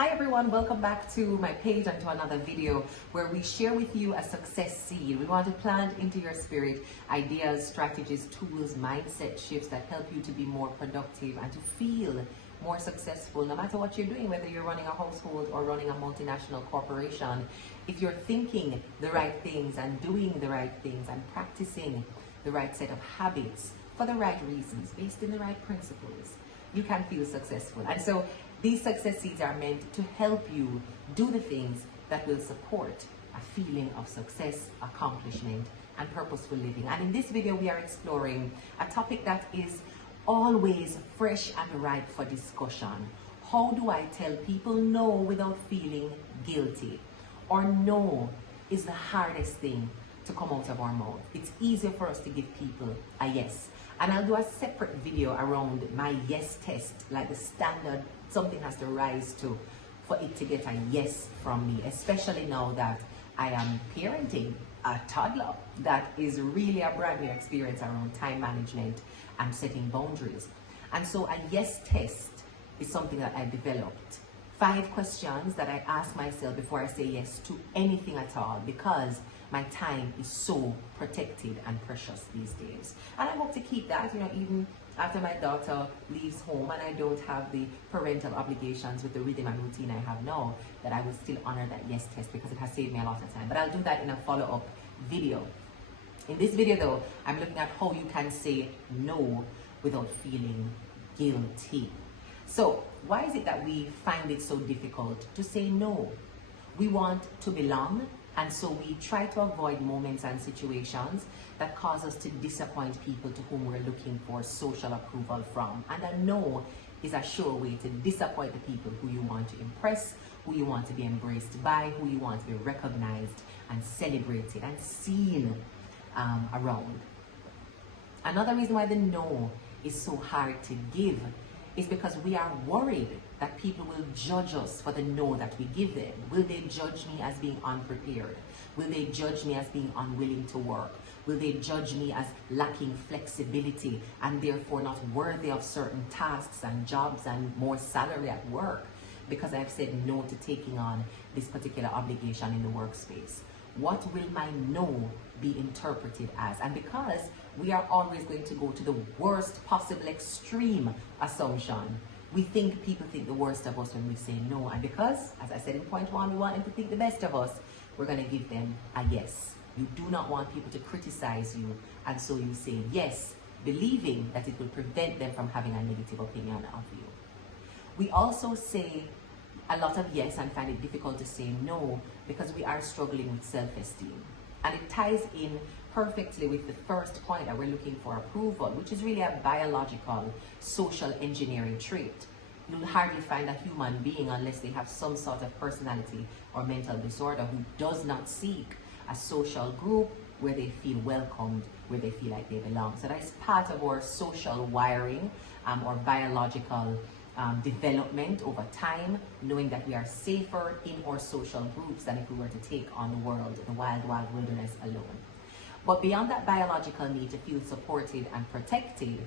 Hi everyone, welcome back to my page and to another video where we share with you a success seed. We want to plant into your spirit ideas, strategies, tools, mindset shifts that help you to be more productive and to feel more successful no matter what you're doing, whether you're running a household or running a multinational corporation. If you're thinking the right things and doing the right things and practicing the right set of habits for the right reasons, based in the right principles, you can feel successful. And so these success seeds are meant to help you do the things that will support a feeling of success, accomplishment, and purposeful living. And in this video, we are exploring a topic that is always fresh and ripe for discussion. How do I tell people no without feeling guilty? Or no is the hardest thing to come out of our mouth. It's easier for us to give people a yes. And I'll do a separate video around my yes test, like the standard something has to rise to for it to get a yes from me, especially now that I am parenting a toddler. That is really a brand new experience around time management and setting boundaries. And so a yes test is something that I developed. 5 questions that I ask myself before I say yes to anything at all, because my time is so protected and precious these days. And I hope to keep that, even after my daughter leaves home and I don't have the parental obligations with the rhythm and routine I have now, that I will still honor that yes test because it has saved me a lot of time. But I'll do that in a follow-up video. In this video though, I'm looking at how you can say no without feeling guilty. So why is it that we find it so difficult to say no? We want to belong, and so we try to avoid moments and situations that cause us to disappoint people to whom we're looking for social approval from. And a no is a sure way to disappoint the people who you want to impress, who you want to be embraced by, who you want to be recognized and celebrated and seen around. Another reason why the no is so hard to give is because we are worried that people will judge us for the no that we give them. Will they judge me as being unprepared? Will they judge me as being unwilling to work? Will they judge me as lacking flexibility and therefore not worthy of certain tasks and jobs and more salary at work because I've said no to taking on this particular obligation in the workspace? What will my no be interpreted as? And because we are always going to go to the worst possible extreme assumption, people think the worst of us when we say no. And because, as I said in point 1, we want them to think the best of us, we're going to give them a yes. You do not want people to criticize you, and so you say yes, believing that it will prevent them from having a negative opinion of you. We also say a lot of yes and find it difficult to say no because we are struggling with self-esteem. And it ties in perfectly with the first point that we're looking for approval, which is really a biological social engineering trait. You'll hardly find a human being unless they have some sort of personality or mental disorder who does not seek a social group where they feel welcomed, where they feel like they belong. So that's part of our social wiring or biological development over time, knowing that we are safer in our social groups than if we were to take on the world, the wild, wild wilderness alone. But beyond that biological need to feel supported and protected,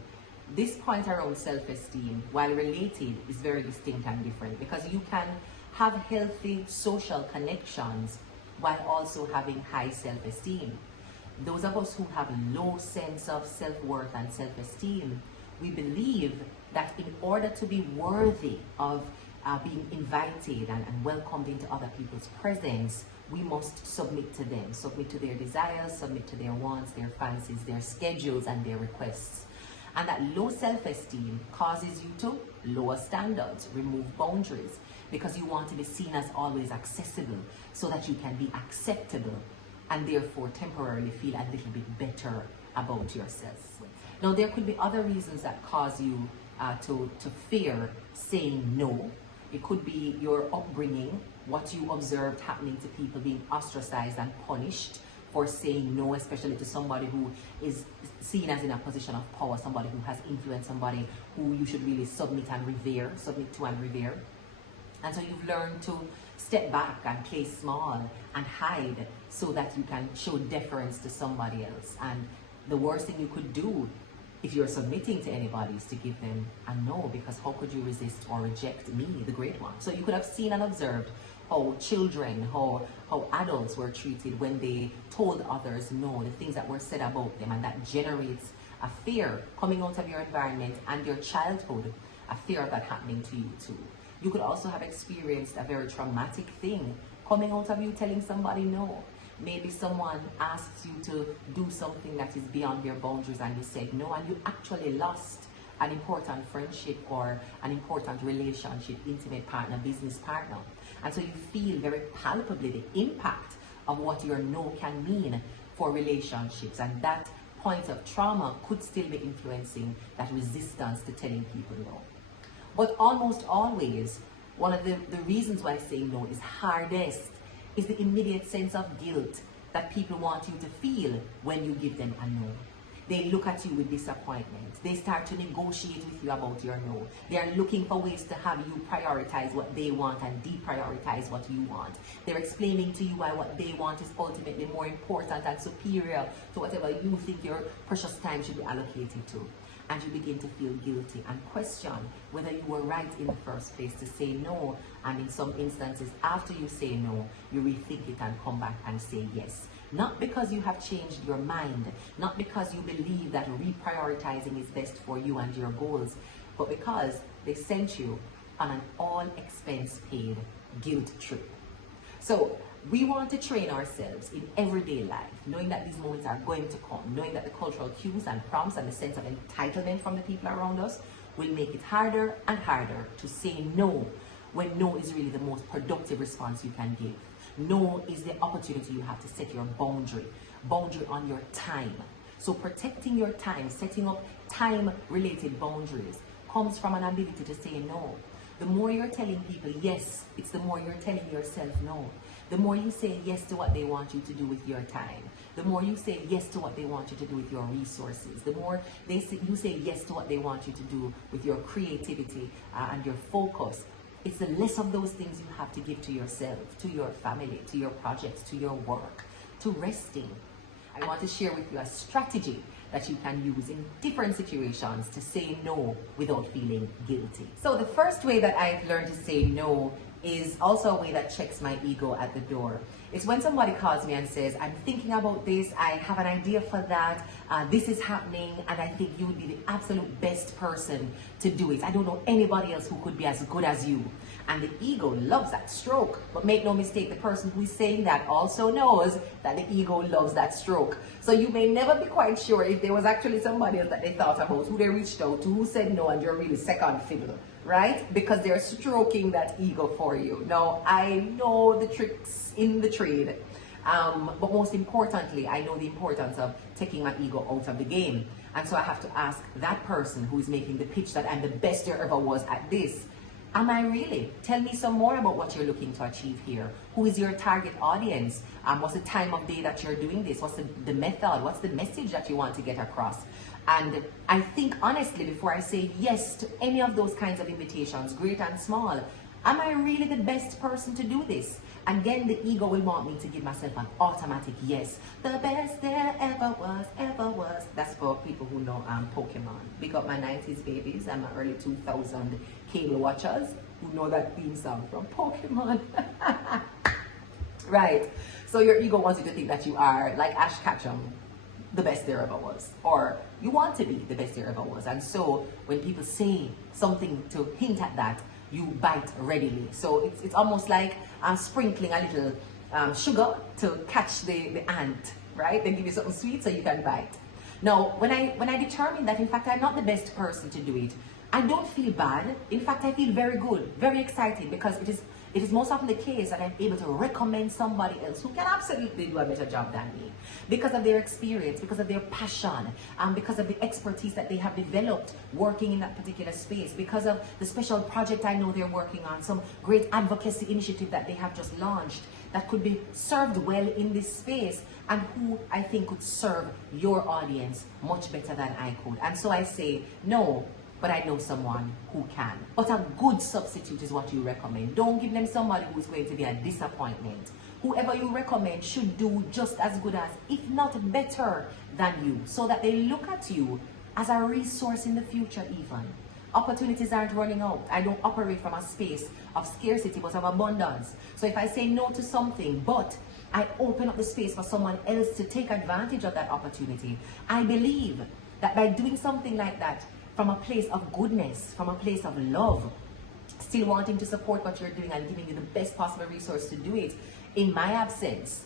this point around self-esteem, while related, is very distinct and different, because you can have healthy social connections while also having high self-esteem. Those of us who have low sense of self-worth and self-esteem, we believe that in order to be worthy of being invited and welcomed into other people's presence, we must submit to them, submit to their desires, submit to their wants, their fancies, their schedules, and their requests. And that low self-esteem causes you to lower standards, remove boundaries, because you want to be seen as always accessible so that you can be acceptable and therefore temporarily feel a little bit better about yourself. Now, there could be other reasons that cause you to fear saying no. It could be your upbringing, what you observed happening to people being ostracized and punished for saying no, especially to somebody who is seen as in a position of power, somebody who has influence, somebody who you should really submit to and revere. And so you've learned to step back and play small and hide so that you can show deference to somebody else. And the worst thing you could do if you're submitting to anybody, is to give them a no, because how could you resist or reject me, the great one? So you could have seen and observed how children, how adults were treated when they told others no, the things that were said about them, and that generates a fear coming out of your environment and your childhood, a fear of that happening to you too. You could also have experienced a very traumatic thing coming out of you telling somebody no. Maybe someone asks you to do something that is beyond your boundaries and you said no, and you actually lost an important friendship or an important relationship, intimate partner, business partner. And so you feel very palpably the impact of what your no can mean for relationships, and that point of trauma could still be influencing that resistance to telling people no. But almost always, one of the reasons why saying no is hardest is the immediate sense of guilt that people want you to feel when you give them a no. They look at you with disappointment. They start to negotiate with you about your no. They are looking for ways to have you prioritize what they want and deprioritize what you want. They're explaining to you why what they want is ultimately more important and superior to whatever you think your precious time should be allocated to. And you begin to feel guilty and question whether you were right in the first place to say no. And in some instances, after you say no, you rethink it and come back and say yes. Not because you have changed your mind, not because you believe that reprioritizing is best for you and your goals, but because they sent you on an all-expense-paid guilt trip. So we want to train ourselves in everyday life, knowing that these moments are going to come, knowing that the cultural cues and prompts and the sense of entitlement from the people around us will make it harder and harder to say no, when no is really the most productive response you can give. No is the opportunity you have to set your boundary on your time. So protecting your time, setting up time-related boundaries comes from an ability to say no. The more you're telling people yes, it's the more you're telling yourself no. The more you say yes to what they want you to do with your time, the more you say yes to what they want you to do with your resources, the more you say yes to what they want you to do with your creativity and your focus, it's the less of those things you have to give to yourself, to your family, to your projects, to your work, to resting. I want to share with you a strategy that you can use in different situations to say no without feeling guilty. So the first way that I've learned to say no is also a way that checks my ego at the door. It's when somebody calls me and says, I'm thinking about this, I have an idea for that, this is happening, and I think you would be the absolute best person to do it. I don't know anybody else who could be as good as you. And the ego loves that stroke. But make no mistake, the person who is saying that also knows that the ego loves that stroke. So you may never be quite sure if there was actually somebody else that they thought about, who they reached out to, who said no, and you're really second fiddle, right? Because they're stroking that ego for you. Now, I know the tricks in the trade, but most importantly, I know the importance of taking my ego out of the game. And so I have to ask that person who is making the pitch that I'm the best there ever was at this, am I really? Tell me some more about what you're looking to achieve here. Who is your target audience? What's the time of day that you're doing this? What's the method? What's the message that you want to get across? And I think honestly, before I say yes to any of those kinds of invitations, great and small, am I really the best person to do this? And then the ego will want me to give myself an automatic yes. The best there ever was, ever was. That's for people who know Pokemon. Big up my 90s babies and my early 2000 cable watchers who know that theme song from Pokemon. Right. So your ego wants you to think that you are, like Ash Ketchum, the best there ever was. Or you want to be the best there ever was. And so when people say something to hint at that, you bite readily. So it's almost like sprinkling a little sugar to catch the ant, right? They give you something sweet so you can bite. Now, when I determine that, in fact, I'm not the best person to do it, I don't feel bad. In fact, I feel very good, very excited, because it is most often the case that I'm able to recommend somebody else who can absolutely do a better job than me, because of their experience, because of their passion, because of the expertise that they have developed working in that particular space, because of the special project I know they're working on, some great advocacy initiative that they have just launched that could be served well in this space, and who I think could serve your audience much better than I could. And so I say, no, but I know someone who can. But a good substitute is what you recommend. Don't give them somebody who's going to be a disappointment. Whoever you recommend should do just as good as, if not better than you, so that they look at you as a resource in the future even. Opportunities aren't running out. I don't operate from a space of scarcity but of abundance. So if I say no to something, but I open up the space for someone else to take advantage of that opportunity, I believe that by doing something like that from a place of goodness, from a place of love, still wanting to support what you're doing and giving you the best possible resource to do it, in my absence,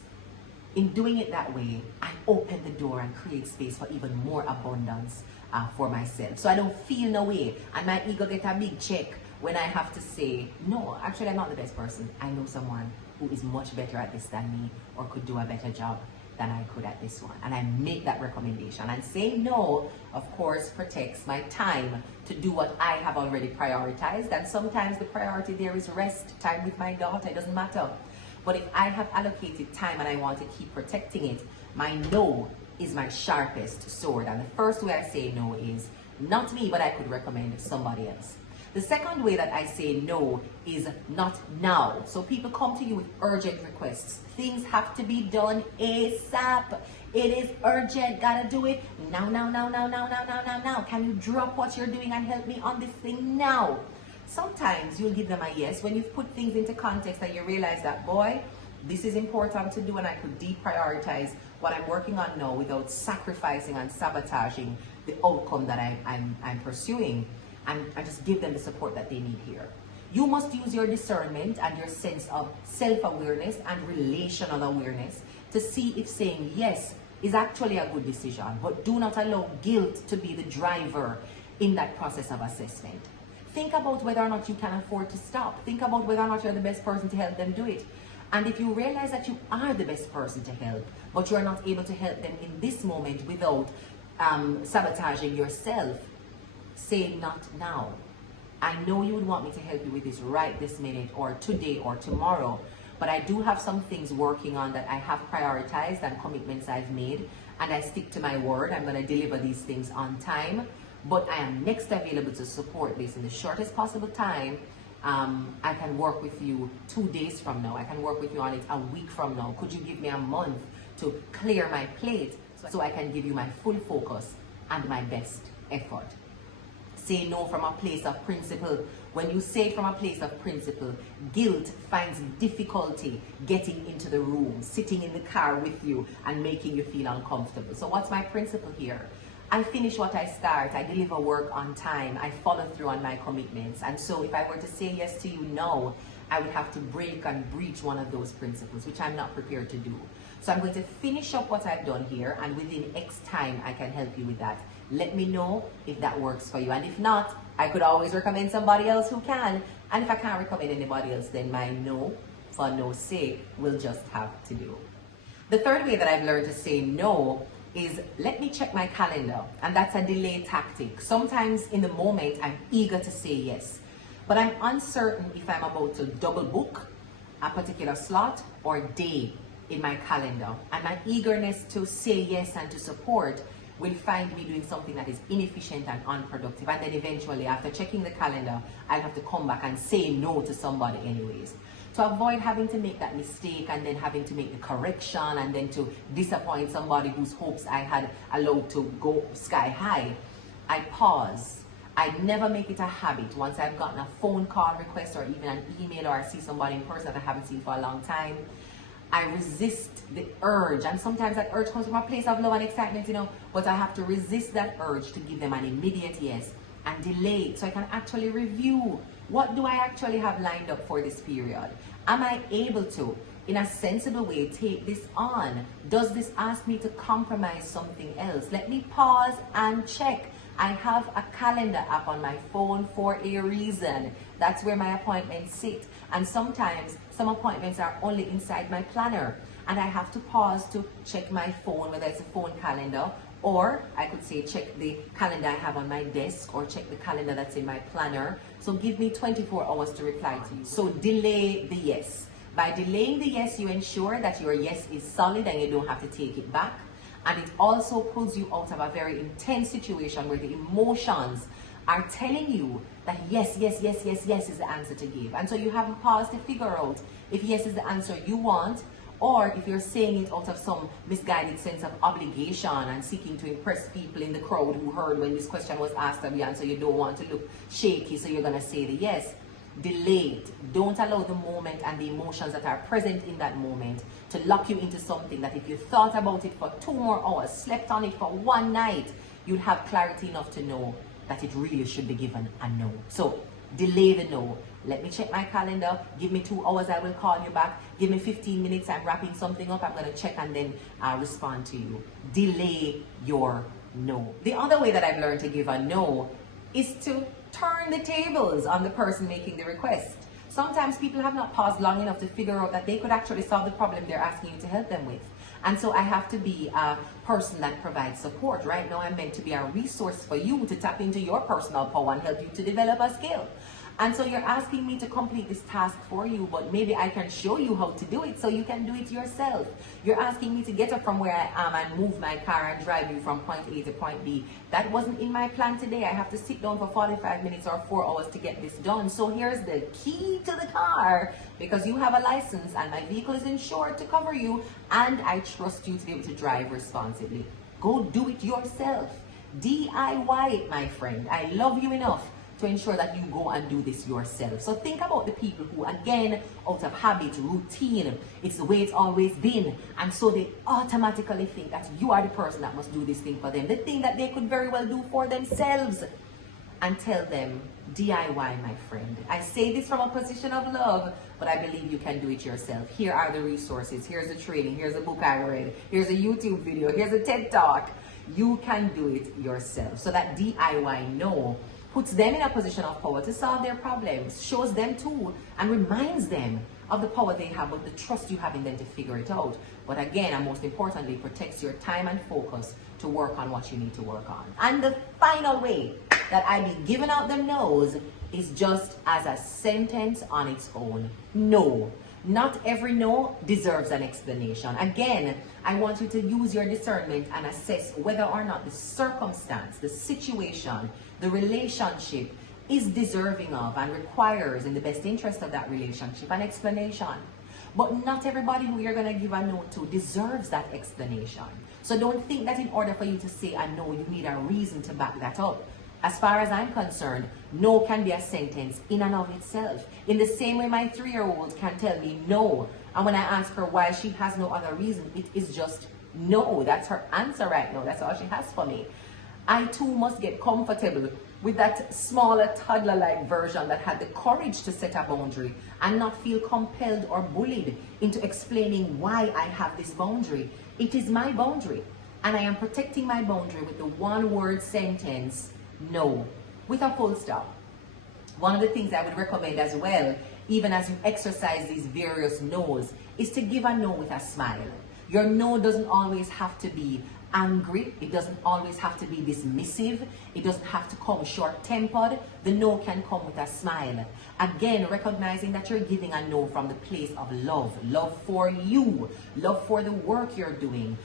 in doing it that way, I open the door and create space for even more abundance for myself. So I don't feel no way, and my ego get a big check when I have to say, no, actually I'm not the best person. I know someone who is much better at this than me, or could do a better job than I could at this one. And I make that recommendation. And saying no, of course, protects my time to do what I have already prioritized. And sometimes the priority there is rest, time with my daughter, it doesn't matter. But if I have allocated time and I want to keep protecting it, my no is my sharpest sword. And the first way I say no is not me, but I could recommend somebody else. The second way that I say no is not now. So people come to you with urgent requests. Things have to be done ASAP. It is urgent, gotta do it now, now, now, now, now, now, now, now, now. Can you drop what you're doing and help me on this thing now? Sometimes you'll give them a yes when you've put things into context and you realize that, boy, this is important to do and I could deprioritize what I'm working on now without sacrificing and sabotaging the outcome that I'm pursuing. And I just give them the support that they need here. You must use your discernment and your sense of self-awareness and relational awareness to see if saying yes is actually a good decision, but do not allow guilt to be the driver in that process of assessment. Think about whether or not you can afford to stop. Think about whether or not you're the best person to help them do it. And if you realize that you are the best person to help, but you're not able to help them in this moment without sabotaging yourself, say not now. I know you would want me to help you with this right this minute or today or tomorrow, but I do have some things working on that I have prioritized and commitments I've made, and I stick to my word. I'm going to deliver these things on time, but I am next available to support this in the shortest possible time. I can work with you 2 days from now. I can work with you on it a week from now. Could you give me a month to clear my plate so I can give you my full focus and my best effort? Say no from a place of principle. When you say from a place of principle, guilt finds difficulty getting into the room, sitting in the car with you and making you feel uncomfortable. So what's my principle here? I finish what I start. I deliver work on time. I follow through on my commitments. And so if I were to say yes to you now, I would have to break and breach one of those principles, which I'm not prepared to do. So I'm going to finish up what I've done here, and within X time, I can help you with that. Let me know if that works for you. And if not, I could always recommend somebody else who can. And if I can't recommend anybody else, then my no, for no's sake, will just have to do. The third way that I've learned to say no is let me check my calendar. And that's a delay tactic. Sometimes in the moment, I'm eager to say yes, but I'm uncertain if I'm about to double book a particular slot or day in my calendar. And my eagerness to say yes and to support will find me doing something that is inefficient and unproductive. And then eventually, after checking the calendar, I'll have to come back and say no to somebody anyways. To avoid having to make that mistake and then having to make the correction and then to disappoint somebody whose hopes I had allowed to go sky high, I pause. I never make it a habit. Once I've gotten a phone call request or even an email, or I see somebody in person that I haven't seen for a long time, I resist the urge, and sometimes that urge comes from a place of love and excitement, but I have to resist that urge to give them an immediate yes and delay it so I can actually review what do I actually have lined up for this period. Am I able to, in a sensible way, take this on? Does this ask me to compromise something else? Let me pause and check. I have a calendar app on my phone for a reason. That's where my appointments sit. And sometimes some appointments are only inside my planner, and I have to pause to check my phone, whether it's a phone calendar, or I could say check the calendar I have on my desk, or check the calendar that's in my planner. So give me 24 hours to reply to you. So delay the yes. By delaying the yes, you ensure that your yes is solid and you don't have to take it back. And it also pulls you out of a very intense situation where the emotions are telling you that yes, yes, yes, yes, yes is the answer to give. And so you haven't paused to figure out if yes is the answer you want, Or if you're saying it out of some misguided sense of obligation and seeking to impress people in the crowd who heard when this question was asked of you, and so you don't want to look shaky, so you're going to say the yes. Delay it. Don't allow the moment and the emotions that are present in that moment to lock you into something that if you thought about it for 2 more hours, slept on it for 1 night, you'd have clarity enough to know that it really should be given a no. So delay the no. Let me check my calendar. Give me 2 hours, I will call you back. Give me 15 minutes, I'm wrapping something up. I'm going to check and then respond to you. Delay your no. The other way that I've learned to give a no is to turn the tables on the person making the request. Sometimes people have not paused long enough to figure out that they could actually solve the problem they're asking you to help them with. And so I have to be a person that provides support. Right now I'm meant to be a resource for you to tap into your personal power and help you to develop a skill. And so you're asking me to complete this task for you, but maybe I can show you how to do it so you can do it yourself. You're asking me to get up from where I am and move my car and drive you from point A to point B. That wasn't in my plan today. I have to sit down for 45 minutes or 4 hours to get this done. So here's the key to the car, because you have a license and my vehicle is insured to cover you, and I trust you to be able to drive responsibly. Go do it yourself. DIY it, my friend. I love you enough to ensure that you go and do this yourself. So think about the people who, again, out of habit, routine, it's the way it's always been, and so they automatically think that you are the person that must do this thing for them, the thing that they could very well do for themselves. And tell them, DIY, my friend. I say this from a position of love, but I believe you can do it yourself. Here are the resources. Here's the training. Here's a book I read. Here's a YouTube video. Here's a TED Talk. You can do it yourself. So that DIY no puts them in a position of power to solve their problems, shows them too, and reminds them of the power they have, but the trust you have in them to figure it out. But again, and most importantly, protects your time and focus to work on what you need to work on. And the final way that I be giving out them no's is just as a sentence on its own. No. Not every no deserves an explanation. Again, I want you to use your discernment and assess whether or not the circumstance, the situation, the relationship is deserving of and requires, in the best interest of that relationship, an explanation. But not everybody who you're going to give a no to deserves that explanation. So don't think that in order for you to say a no, you need a reason to back that up. As far as I'm concerned, no can be a sentence in and of itself. In the same way my 3-year-old can tell me no, and when I ask her why she has no other reason, it is just no. That's her answer right now. That's all she has for me. I too must get comfortable with that smaller toddler-like version that had the courage to set a boundary and not feel compelled or bullied into explaining why I have this boundary. It is my boundary, and I am protecting my boundary with the one-word sentence, no, with a full stop. One of the things I would recommend as well, even as you exercise these various no's, is to give a no with a smile. Your no doesn't always have to be angry. It doesn't always have to be dismissive. It doesn't have to come short-tempered. The no can come with a smile. Again, recognizing that you're giving a no from the place of love. Love for you. Love for the work you're doing.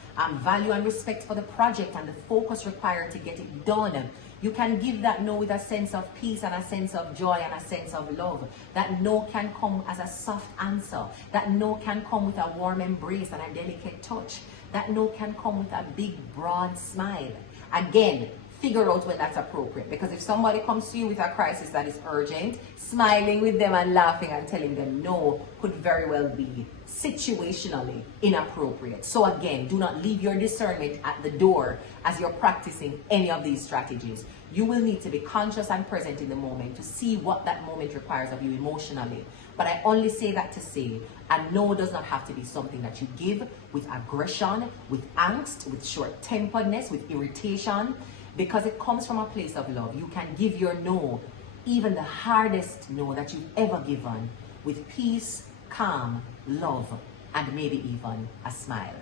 Value and respect for the project and the focus required to get it done. You can give that no with a sense of peace and a sense of joy and a sense of love. That no can come as a soft answer. That no can come with a warm embrace and a delicate touch. That no can come with a big, broad smile. Again, figure out when that's appropriate. Because if somebody comes to you with a crisis that is urgent, smiling with them and laughing and telling them no could very well be situationally inappropriate. So again, do not leave your discernment at the door as you're practicing any of these strategies. You will need to be conscious and present in the moment to see what that moment requires of you emotionally. But I only say that to say, a no does not have to be something that you give with aggression, with angst, with short-temperedness, with irritation, because it comes from a place of love. You can give your no, even the hardest no that you've ever given, with peace, calm, love, and maybe even a smile.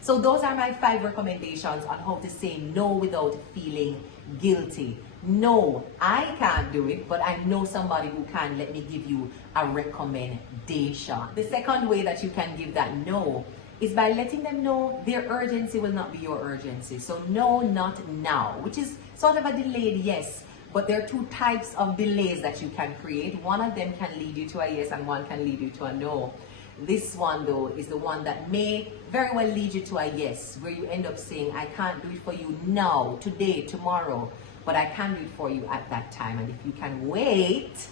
So those are my 5 recommendations on how to say no without feeling guilty. No, I can't do it, but I know somebody who can. Let me give you a recommendation. The second way that you can give that no is by letting them know their urgency will not be your urgency. So no, not now, which is sort of a delayed yes. But there are 2 types of delays that you can create. One of them can lead you to a yes and one can lead you to a no. This one though is the one that may very well lead you to a yes, where you end up saying, I can't do it for you now, today, tomorrow, but I can do it for you at that time. And if you can wait,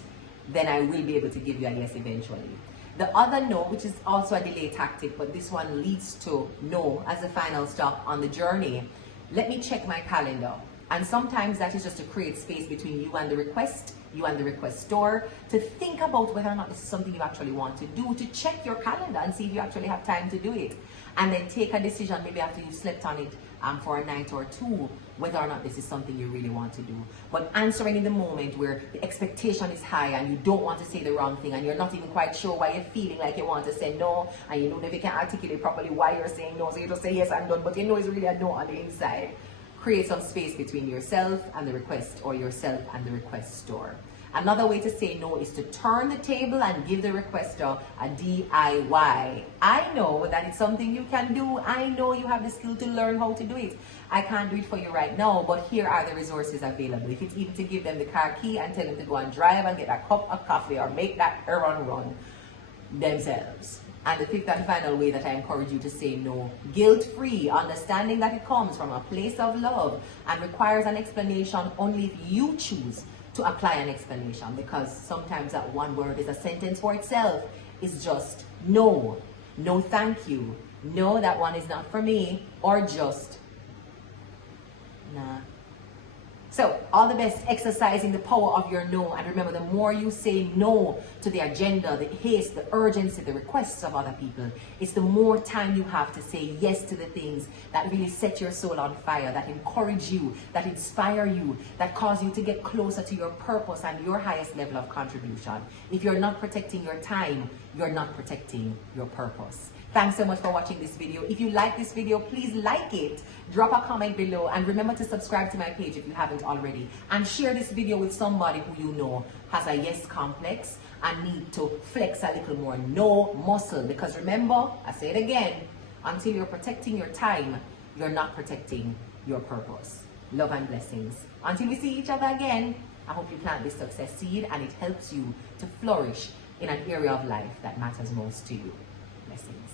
then I will be able to give you a yes eventually. The other no, which is also a delay tactic, but this one leads to no as the final stop on the journey. Let me check my calendar. And sometimes that is just to create space between you and the request, you and the requestor, to think about whether or not this is something you actually want to do, to check your calendar and see if you actually have time to do it. And then take a decision maybe after you slept on it for a night or two, whether or not this is something you really want to do. But answering in the moment where the expectation is high and you don't want to say the wrong thing and you're not even quite sure why you're feeling like you want to say no, and you know if you can't articulate properly why you're saying no, so you just say yes, I'm done, but you know it's really a no on the inside. Create some space between yourself and the request, or yourself and the requestor. Another way to say no is to turn the table and give the requester a DIY. I know that it's something you can do. I know you have the skill to learn how to do it. I can't do it for you right now, but here are the resources available. If it's even to give them the car key and tell them to go and drive and get a cup of coffee or make that errand run themselves. And the fifth and final way that I encourage you to say no, guilt-free, understanding that it comes from a place of love and requires an explanation only if you choose to apply an explanation, because sometimes that one word is a sentence for itself. Is just no, no thank you, no that one is not for me, or just nah. So, all the best exercising the power of your no. And remember, the more you say no to the agenda, the haste, the urgency, the requests of other people, it's the more time you have to say yes to the things that really set your soul on fire, that encourage you, that inspire you, that cause you to get closer to your purpose and your highest level of contribution. If you're not protecting your time, you're not protecting your purpose. Thanks so much for watching this video. If you like this video, please like it, drop a comment below, and remember to subscribe to my page if you haven't already. And share this video with somebody who you know has a yes complex and need to flex a little more no muscle. Because remember, I say it again, until you're protecting your time, you're not protecting your purpose. Love and blessings. Until we see each other again, I hope you plant this success seed and it helps you to flourish in an area of life that matters most to you. Blessings.